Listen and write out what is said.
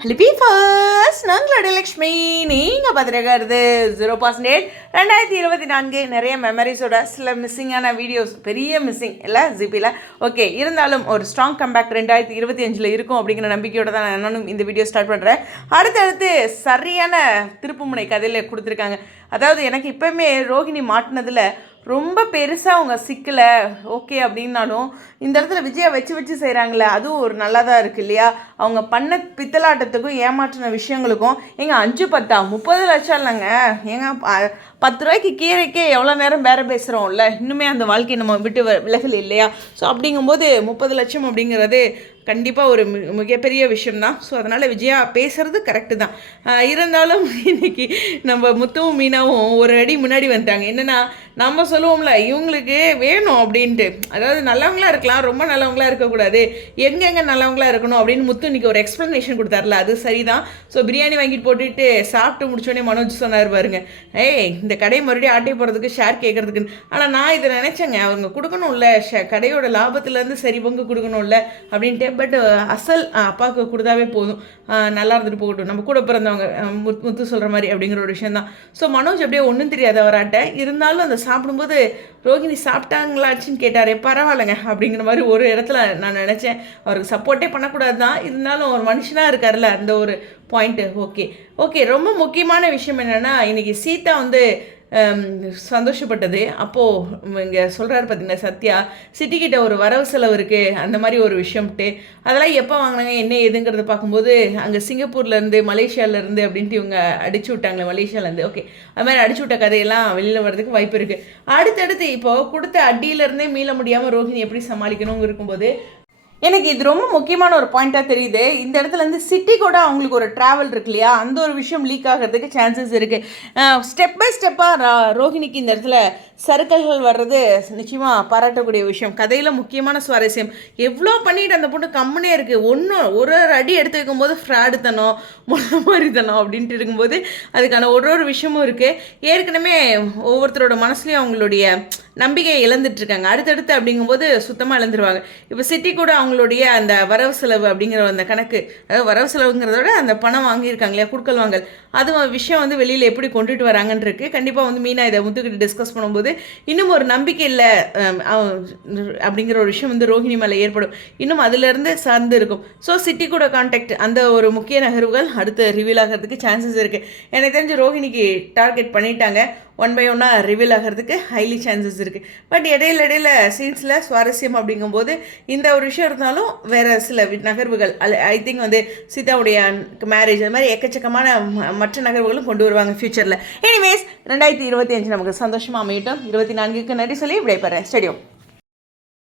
ஹலிபி first நாங்களோட Lakshmi நீங்கள் பார்த்துருக்கிறது zero percentage ரெண்டாயிரத்தி இருபத்தி நான்கு நிறைய மெமரிஸோட சில மிஸ்ஸிங்கான வீடியோஸ் பெரிய மிஸ்ஸிங் இல்லை ஜிபியில் ஓகே இருந்தாலும் ஒரு ஸ்ட்ராங் கம்பேக் ரெண்டாயிரத்தி இருபத்தி அஞ்சில் இருக்கும் அப்படிங்கிற நம்பிக்கையோட தான் நான் நானும் இந்த வீடியோ ஸ்டார்ட் பண்ணுறேன் அடுத்தடுத்து சரியான திருப்புமுனை கதையில் கொடுத்துருக்காங்க. அதாவது எனக்கு இப்போவுமே ரோஹிணி மாட்டினதில் ரொம்ப பெருசாக அவங்க சிக்கலை. ஓகே அப்படின்னாலும் இந்த இடத்துல விஜயா வச்சு வச்சு செய்கிறாங்களே அதுவும் ஒரு நல்லதாக இருக்குது இல்லையா? அவங்க பண்ண பித்தலாட்டத்துக்கும் ஏமாற்றின விஷயங்களுக்கும் ஏங்க அஞ்சு பத்தா? முப்பது லட்சம் இல்லைங்க. ஏங்க பத்து ரூபாய்க்கு கீரைக்கே எவ்வளோ நேரம் பேர பேசுகிறோம்ல இன்னுமே அந்த வாழ்க்கையை நம்ம விட்டு விலகல் இல்லையா? ஸோ அப்படிங்கும்போது முப்பது லட்சம் அப்படிங்கிறது கண்டிப்பாக ஒரு மிகப்பெரிய விஷயம்தான். ஸோ அதனால் விஜயா பேசுகிறது கரெக்டு தான். இருந்தாலும் இன்னைக்கு நம்ம முத்துவும் மீனாவும் ஒரு அடி முன்னாடி வந்துட்டாங்க. என்னென்னா நம்ம சொல்லுவோம்ல இவங்களுக்கு வேணும் அப்படின்ட்டு. அதாவது நல்லவங்களா இருக்கலாம் ரொம்ப நல்லவங்களா இருக்கக்கூடாது. எங்கெங்கே நல்லவங்களா இருக்கணும் அப்படின்னு முத்து இன்னைக்கு ஒரு எக்ஸ்ப்ளனேஷன் கொடுத்தாருல அது சரிதான். ஸோ பிரியாணி வாங்கிட்டு போட்டுட்டு சாப்பிட்டு முடிச்சோடனே மனோஜ் சொன்னார் பாருங்க. ஏய் இந்த கடையை மறுபடியும் ஆட்டை போகிறதுக்கு ஷேர் கேட்கறதுக்கு ஆனால் நான் இதை நினச்சேங்க அவங்க கொடுக்கணும்ல ஷ கடையோட லாபத்துலேருந்து சரி பங்கு கொடுக்கணும்ல அப்படின்ட்டு. பட் அசல் அப்பாவுக்கு கொடுத்தாவே போதும். நல்லா இருந்துட்டு போகட்டும். நம்ம கூட பிறந்தவங்க முத்து முத்து சொல்கிற மாதிரி அப்படிங்கிற ஒரு விஷயம் தான் ஸோ மனோஜ் அப்படியே ஒன்றும் தெரியாதவராட்ட இருந்தாலும் அந்த சாப்பிடும்போது ரோகிணி சாப்பிட்டாங்களாச்சுன்னு கேட்டாரே பரவாயில்லைங்க அப்படிங்கிற மாதிரி ஒரு இடத்துல நான் நினச்சேன். அவருக்கு சப்போர்ட்டே பண்ணக்கூடாது தான் இருந்தாலும் ஒரு மனுஷனாக இருக்கார்ல அந்த ஒரு பாயிண்ட்டு ஓகே ஓகே ரொம்ப முக்கியமான விஷயம் என்னென்னா இன்றைக்கி சீதா வந்து சந்தோஷப்பட்டது. அப்போது இங்கே சொல்கிறாரு பார்த்தீங்கன்னா சத்யா சிட்டிக்கிட்ட ஒரு வரவு செலவு இருக்குது அந்த மாதிரி ஒரு விஷயம்ட்டு. அதெல்லாம் எப்போ வாங்கினாங்க என்ன ஏதுங்கிறத பார்க்கும்போது அங்கே சிங்கப்பூர்லேருந்து மலேசியாவிலேருந்து அப்படின்ட்டு இவங்க அடிச்சு விட்டாங்களே மலேசியாவிலேருந்து ஓகே அது மாதிரி அடிச்சு விட்ட கதையெல்லாம் வெளியில் வர்றதுக்கு வாய்ப்பு இருக்குது அடுத்தடுத்து இப்போது கொடுத்த அடியிலேருந்தே மீள முடியாமல் ரோஹிணி எப்படி சமாளிக்கணுங்க இருக்கும்போது எனக்கு இது ரொம்ப முக்கியமான ஒரு பாயிண்ட்டாக தெரியுது. இந்த இடத்துல இருந்து சிட்டி கூட அவங்களுக்கு ஒரு ட்ராவல் இருக்கு இல்லையா? அந்த ஒரு விஷயம் லீக் ஆகிறதுக்கு சான்சஸ் இருக்குது ஸ்டெப் பை ஸ்டெப்பாக ரோஹிணிக்கு இந்த இடத்துல சறுக்கல்கள் வர்றது நிச்சயமாக பாராட்டக்கூடிய விஷயம். கதையில் முக்கியமான சுவாரஸ்யம். எவ்வளோ பண்ணிட்டு அந்த பொண்ணு கம்முனே இருக்குது ஒன்றும் ஒரு ஒரு அடி எடுத்து வைக்கும்போது ஃப்ராடு தனம் முன்ன மாதிரி தனம் அப்படின்ட்டு இருக்கும்போது அதுக்கான ஒரு ஒரு விஷயமும் இருக்குது ஏற்கனவே ஒவ்வொருத்தரோட மனசுலேயும் அவங்களுடைய நம்பிக்கையை இழந்துட்டு இருக்காங்க. அடுத்தடுத்து அப்படிங்கும்போது சுத்தமாக இழந்துருவாங்க. இப்போ சிட்டி கூட அவங்க அவங்களுடைய அந்த வரவு செலவு அப்படிங்கிற அந்த கணக்கு அதாவது வரவு செலவுங்கிறத விட அந்த பணம் வாங்கியிருக்காங்க இல்லையா குடுக்கல் வாங்கல். அது விஷயம் வந்து வெளியில் எப்படி கொண்டுட்டு வராங்கன்னு இருக்கு. கண்டிப்பாக வந்து மீனா இதை முத்துக்கிட்டு டிஸ்கஸ் பண்ணும்போது இன்னும் ஒரு நம்பிக்கை இல்லை அப்படிங்கிற ஒரு விஷயம் வந்து ரோஹிணி மேலே ஏற்படும். இன்னும் அதுலேருந்து சார்ந்து இருக்கும். ஸோ சிட்டி கூட கான்டாக்ட் அந்த ஒரு முக்கிய நகர்வுகள் அடுத்து ரிவீல் ஆகிறதுக்கு சான்சஸ் இருக்குது எனக்கு தெரிஞ்சு ரோஹிணிக்கு டார்கெட் பண்ணிட்டாங்க. ஒன் பை ஒன்னாக ரிவீல் ஆகிறதுக்கு ஹைலி சான்சஸ் இருக்குது பட் இடையில இடையில சீன்ஸில் சுவாரஸ்யம் அப்படிங்கும்போது இந்த ஒரு விஷயம் இருந்தாலும் வேறு சில வி- நகர்வுகள் ஐ திங்க் வந்து சீதாவுடைய மேரேஜ் அது மாதிரி எக்கச்சக்கமான ம- மற்ற நகர்வுகளும் கொண்டு வருவாங்க ஃப்யூச்சரில் எனிவேஸ் ரெண்டாயிரத்தி இருபத்தி அஞ்சு நமக்கு சந்தோஷமாக அமையட்டும். இருபத்தி நான்குக்கு நன்றி சொல்லி விடைபெறேன். ஸ்டடியம்